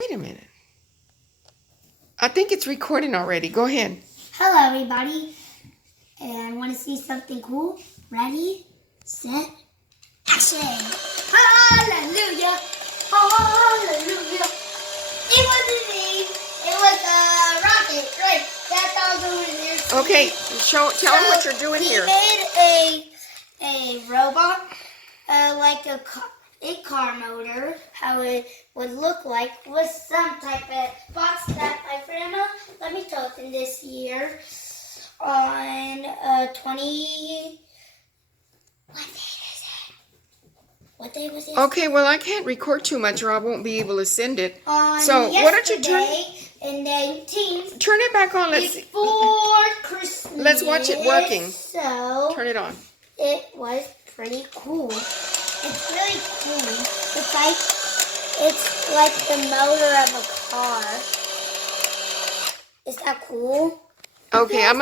Wait a minute. I think it's recording already. Go ahead. Hello, everybody. And want to see something cool? Ready, set, action. Hallelujah. Hallelujah. It wasn't me. It was a rocket. Right. That's all over there. Okay. Tell them what you're doing here. We made a robot, like a car motor, how it would look like, with some type of box that my grandma let me open this year on 20. What day was it? Okay, well, I can't record too much or I won't be able to send it. On so why don't you turn in 19th. Turn it back on. Let's before Christmas. Let's watch it working. So turn it on. It was pretty cool. It's really cool. It's like the motor of a car. Is that cool? Okay, I'm